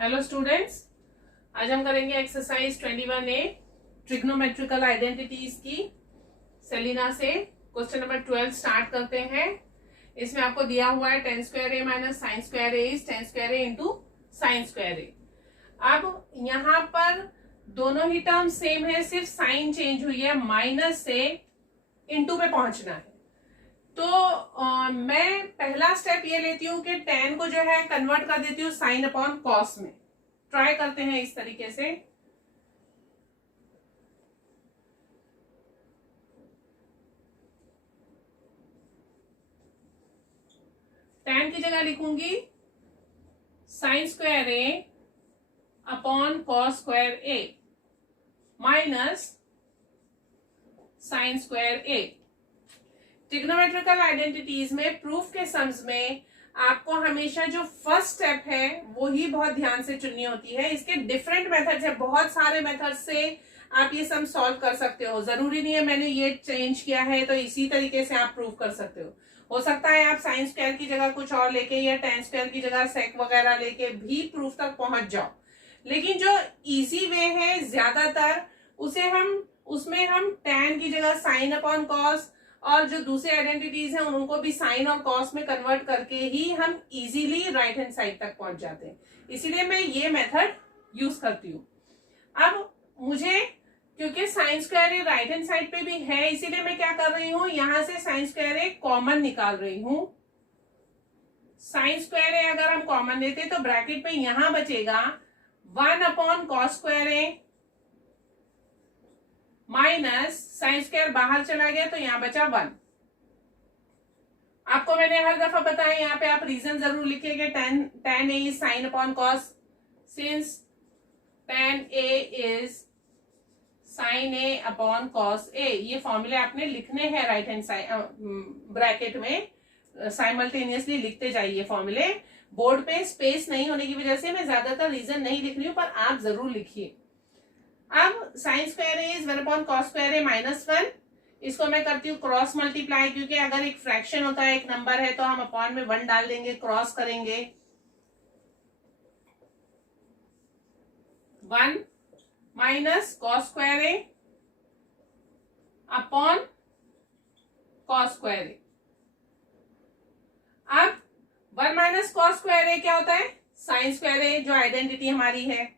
Hello students, आज हम करेंगे एक्सरसाइज 21A ट्रिग्नोमेट्रिकल आइडेंटिटीज की सेलिना से। क्वेश्चन नंबर 12 स्टार्ट करते हैं। इसमें आपको दिया हुआ है tan square A minus sine square A is tan square A into sine square A. अब यहाँ पर दोनों ही टर्म सेम है, सिर्फ साइन चेंज हुई है, माइनस से इंटू पे पहुंचना है। तो मैं पहला स्टेप ये लेती हूँ कि tan को जो है कन्वर्ट कर देती हूँ साइन अपॉन कॉस में। ट्राई करते हैं इस तरीके से। tan की जगह लिखूंगी sign square A upon cos square A minus sine square A. Trigonometrical identities में प्रूफ के सम्स में आपको हमेशा जो फर्स्ट स्टेप है वो ही बहुत ध्यान से चुननी होती है। इसके डिफरेंट मेथड्स है, बहुत सारे मेथड से आप ये सम सॉल्व कर सकते हो। जरूरी नहीं है मैंने ये चेंज किया है तो इसी तरीके से आप प्रूफ कर सकते हो सकता है आप साइन स्क्वायर की जगह कुछ और लेके या tan स्क्वायर की जगह सेक वगैरह लेके भी प्रूफ तक पहुंच जाओ। लेकिन जो इजी वे है ज्यादातर उसमें हम tan की जगह साइन अपॉन कॉस और जो दूसरे आइडेंटिटीज हैं उनको भी साइन और कॉस में कन्वर्ट करके ही हम इजीली राइट हैंड साइड तक पहुंच जाते हैं। इसीलिए मैं ये मेथड यूज करती हूँ। अब मुझे क्योंकि साइन स्क्वायर ए राइट हैंड साइड पे भी है, इसीलिए मैं क्या कर रही हूँ, यहां से साइन स्क्वायर ए कॉमन निकाल रही हूँ। साइन स्क्वायर ए अगर हम कॉमन लेते तो ब्रैकेट में यहां बचेगा 1 upon cos square A minus sine square बाहर चला गया तो यहां बचा 1। आपको मैंने हर दफा बताया यहाँ पे आप रीजन जरूर लिखिएगा। tan A is sine upon cos, since tan A is sine A upon cos A. ये फॉर्मूले आपने लिखने हैं राइट हैंड साइड ब्रैकेट में, साइमल्टेनियसली लिखते जाइए फॉर्मूले। बोर्ड पे स्पेस नहीं होने की वजह से मैं ज्यादातर रीजन नहीं लिख रही हूं, पर आप जरूर लिखिए। अब sign square A is 1 upon cos square A minus 1। इसको मैं करती हूँ क्रॉस मल्टीप्लाई, क्योंकि अगर एक फ्रैक्शन होता है, एक नंबर है, तो हम अपॉन में 1 डाल देंगे, क्रॉस करेंगे। 1 minus cos square A upon cos square A. अब 1 माइनस कॉस स्क्वायर ए क्या होता है, साइन स्क्वायर ए, जो आइडेंटिटी हमारी है।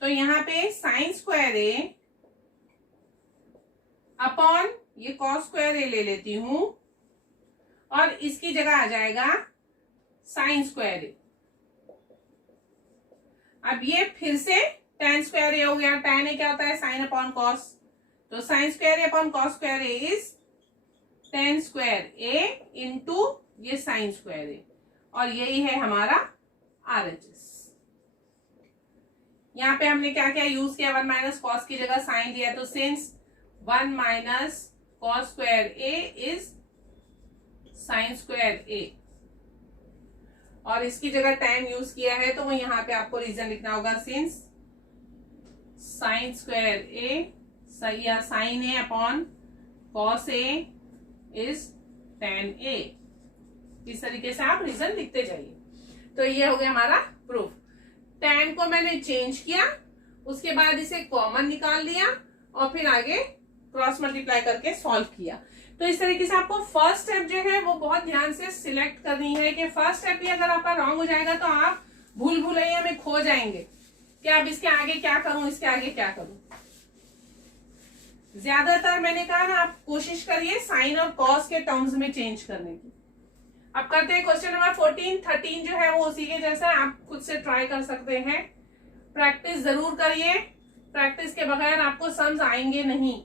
तो यहां पे साइन स्क्वायर ए अपॉन ये कॉस स्क्वायर ए ले लेती हूं और इसकी जगह आ जाएगा साइन स्क्वायर ए। अब ये फिर से tan स्क्वायर ए हो गया। tan ए क्या होता है, साइन अपॉन कॉस, तो sign square A upon cos square A is tan square A into ये साइन स्क्वायर ए, और यही है हमारा RHS। यहाँ पे हमने क्या क्या यूज किया, 1 माइनस कॉस की जगह साइन दिया, तो since 1 minus cos square A is sine square A, और इसकी जगह tan यूज किया है तो वो यहाँ पे आपको रीजन लिखना होगा, सिंस साइन स्क्वायर ए या sine A upon cos A is tan A. इस तरीके से आप रीजन लिखते जाइए। तो ये हो गया हमारा प्रूफ। tan को मैंने चेंज किया, उसके बाद इसे कॉमन निकाल लिया और फिर आगे क्रॉस मल्टीप्लाई करके सॉल्व किया। तो इस तरीके से आपको फर्स्ट स्टेप जो है वो बहुत ध्यान से सिलेक्ट करनी है कि फर्स्ट स्टेप भी अगर आपका रॉन्ग हो जाएगा तो आप भूल भुलैया में खो जाएंगे कि अब इसके आगे क्या करूं, इसके आगे क्या करूं। ज्यादातर मैंने कहा ना, आप कोशिश करिए साइन और कॉस के टर्म्स में चेंज करने की। अब करते हैं क्वेश्चन नंबर 14। 13 जो है वो उसी के जैसा है, आप खुद से ट्राई कर सकते हैं। प्रैक्टिस जरूर करिए, प्रैक्टिस के बगैर आपको समझ आएंगे नहीं।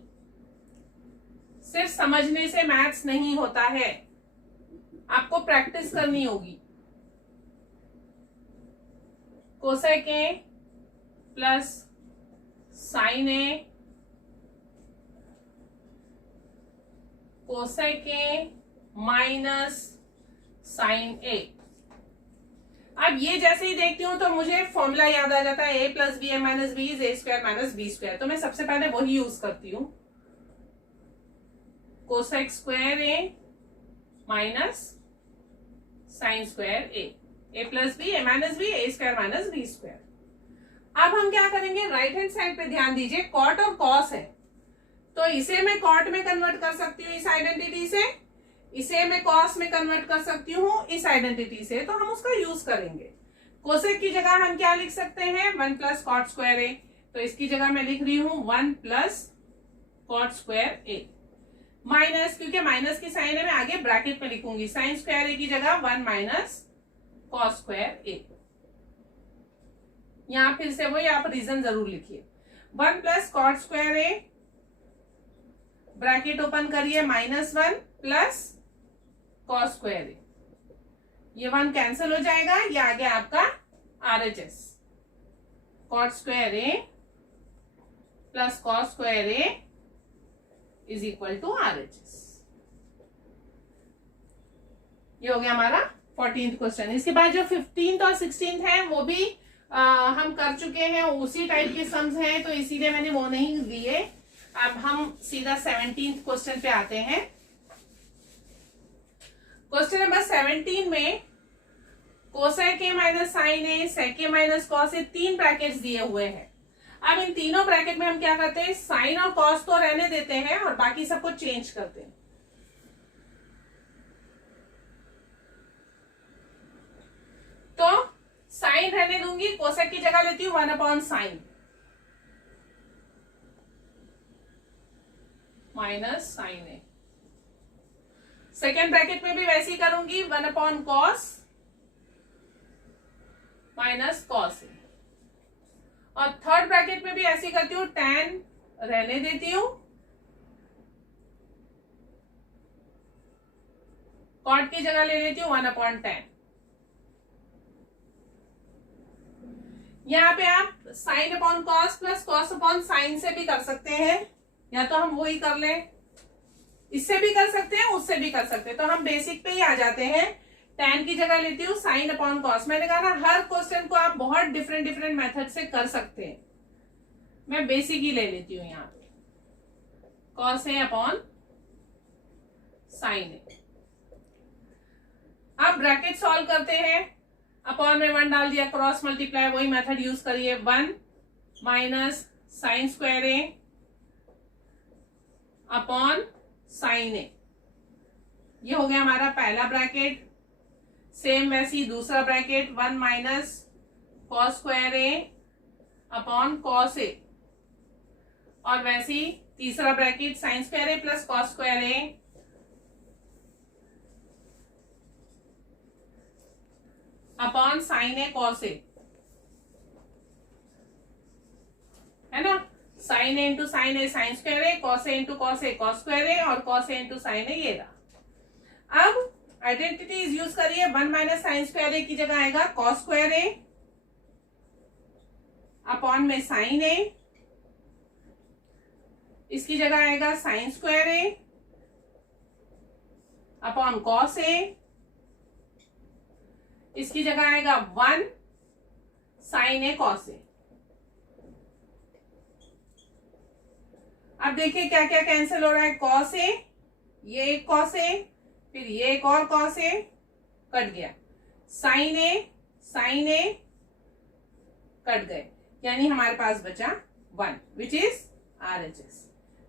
सिर्फ समझने से मैथ्स नहीं होता है, आपको प्रैक्टिस करनी होगी। Cosec A plus sine A, cosec A minus sine A. अब ये जैसे ही देखती हूं तो मुझे फॉर्मूला याद आ जाता है, a plus B A minus B is A square minus B square. तो मैं सबसे पहले वही यूज करती हूँ, cosec square A minus sine square A, A plus B A minus B A square minus B square. अब हम क्या करेंगे, राइट हैंड साइड पे ध्यान दीजिए, कॉट और कॉस है, तो इसे मैं कॉट में कन्वर्ट कर सकती हूँ इस आइडेंटिटी से, इसे मैं कॉस में कन्वर्ट कर सकती हूँ इस आइडेंटिटी से, तो हम उसका यूज करेंगे। कोसेक की जगह हम क्या लिख सकते हैं, 1 प्लस कॉट स्क्वायर ए, तो इसकी जगह मैं लिख रही हूं 1 plus cot square A, minus, क्योंकि माइनस की साइन है मैं आगे ब्रैकेट में लिखूंगी, साइन स्क्वायर ए की जगह 1 माइनस कॉस स्क्वायर ए। यहां फिर से वही आप रीजन जरूर लिखिए, 1 प्लस कॉट स्क्वायर ए, ब्रैकेट ओपन करिए, -1 प्लस कॉस स्क्वायर ए, ये 1 कैंसिल हो जाएगा, ये आ गया आपका RHS, cot square A plus cos square A is equal to RHS। ये हो गया हमारा 14th क्वेश्चन। इसके बाद जो 15th और 16th है वो भी हम कर चुके हैं, उसी टाइप के सम्स हैं, तो इसीलिए मैंने वो नहीं दिए। अब हम सीधा 17th क्वेश्चन पे आते हैं। क्वेश्चन नंबर 17 में cosec A minus sine A, sec A minus cos A, 3 brackets दिए हुए हैं। अब इन तीनों ब्रैकेट में हम क्या करते हैं, साइन और कॉस तो रहने देते हैं और बाकी सबको चेंज करते हैं। तो साइन रहने दूंगी, कोसेक की जगह लेती हूं 1 अपॉन साइन माइनस साइन ए। सेकेंड ब्रैकेट में भी वैसे ही करूंगी, 1 अपॉन कॉस माइनस कॉस ए, और थर्ड ब्रैकेट में भी ऐसे करती हूं, tan रहने देती हूं, कॉट की जगह ले लेती हूं 1 अपॉन tan। यहाँ पे आप sign upon cos plus cos upon sine से भी कर सकते हैं, या तो हम वही कर लें, इससे भी कर सकते हैं, उससे भी कर सकते हैं। तो हम बेसिक पे ही आ जाते हैं, tan की जगह लेती हूँ साइन अपॉन कॉस। मैंने कहा ना हर क्वेश्चन को आप बहुत डिफरेंट डिफरेंट मेथड से कर सकते हैं, मैं बेसिक ही ले लेती हूँ यहाँ पे, cos A upon sine A. अब ब्रैकेट सॉल्व करते हैं, अपॉन में 1 डाल दिया, क्रॉस मल्टीप्लाई वही मेथड यूज करिए, 1 माइनस साइन स्क्वायर ए अपॉन साइन ए, ये हो गया हमारा पहला ब्रैकेट। सेम वैसी दूसरा ब्रैकेट, 1 माइनस कॉस स्क्वायर ए अपॉन कॉस ए, और वैसी तीसरा bracket sign square A plus cos square A upon sine A cos A, है ना, sign A into sign A sign square A, cos A into cos A cos square A, और cos A into sign ए ये रहा। अब identities use करिए, 1 minus sine square ए की जगह आएगा कॉस स्क्वायर ए अपॉन में साइन ए, इसकी जगह आएगा साइन स्क्वायर ए अपॉन कॉस ए, इसकी जगह आएगा 1 साइन ए कॉस ए। अब देखिए क्या क्या कैंसिल हो रहा है, कॉस ए, ये एक कॉस ए, फिर ये एक और कॉस ए कट गया, साइन ए कट गए, यानी हमारे पास बचा 1 विच इज RHS।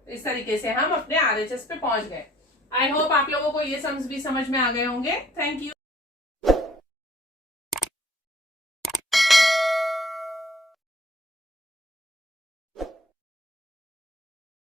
इस तरीके से हम अपने RHS पे पहुंच गए। आई होप आप लोगों को ये सम्स भी समझ में आ गए होंगे। Thank you.